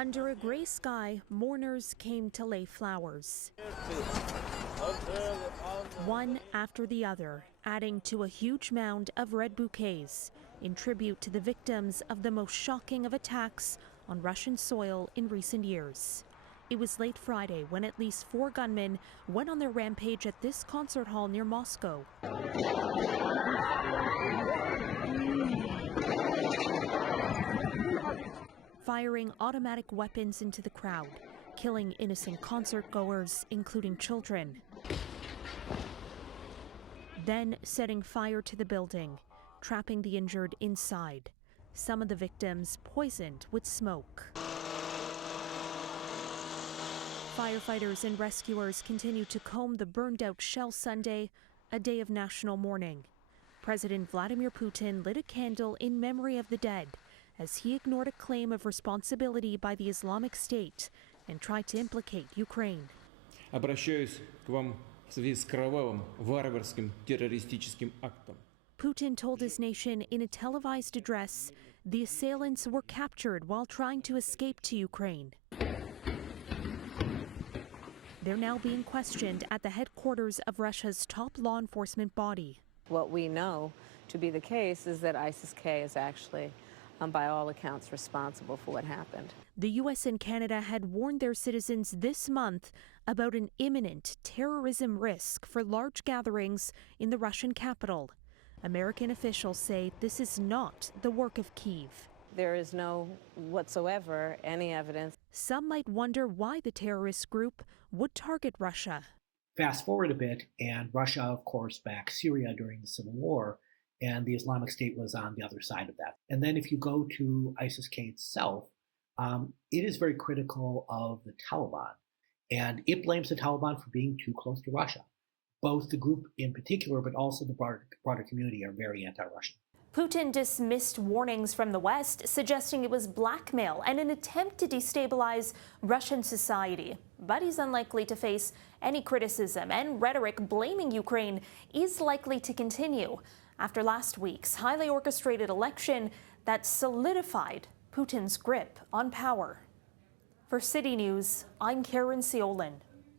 Under a gray sky, mourners came to lay flowers, one after the other, adding to a huge mound of red bouquets in tribute to the victims of the most shocking of attacks on Russian soil in recent years. It was late Friday when at least 4 gunmen went on their rampage at this concert hall near Moscow. Firing automatic weapons into the crowd, killing innocent concertgoers, including children. Then setting fire to the building, trapping the injured inside. Some of the victims poisoned with smoke. Firefighters and rescuers continue to comb the burned-out shell Sunday, a day of national mourning. President Vladimir Putin lit a candle in memory of the dead as he ignored a claim of responsibility by the Islamic State and tried to implicate Ukraine. Обращаюсь к вам в связи с кровавым, варварским, террористическим актом. Putin told his nation in a televised address the assailants were captured while trying to escape to Ukraine. They're now being questioned at the headquarters of Russia's top law enforcement body. What we know to be the case is that ISIS-K is actually, by all accounts, responsible for what happened. The U.S. and Canada had warned their citizens this month about an imminent terrorism risk for large gatherings in the Russian capital. American officials say this is not the work of Kyiv. There is no whatsoever any evidence. Some might wonder why the terrorist group would target Russia. Fast forward a bit, and Russia, of course, backed Syria during the Civil War, and the Islamic State was on the other side of that. And then if you go to ISIS-K itself, it is very critical of the Taliban, and it blames the Taliban for being too close to Russia. Both the group in particular, but also the broader community are very anti-Russian. Putin dismissed warnings from the West, suggesting it was blackmail and an attempt to destabilize Russian society. But he's unlikely to face any criticism, and rhetoric blaming Ukraine is likely to continue after last week's highly orchestrated election that solidified Putin's grip on power. For CityNews, I'm Caryn Ceolin.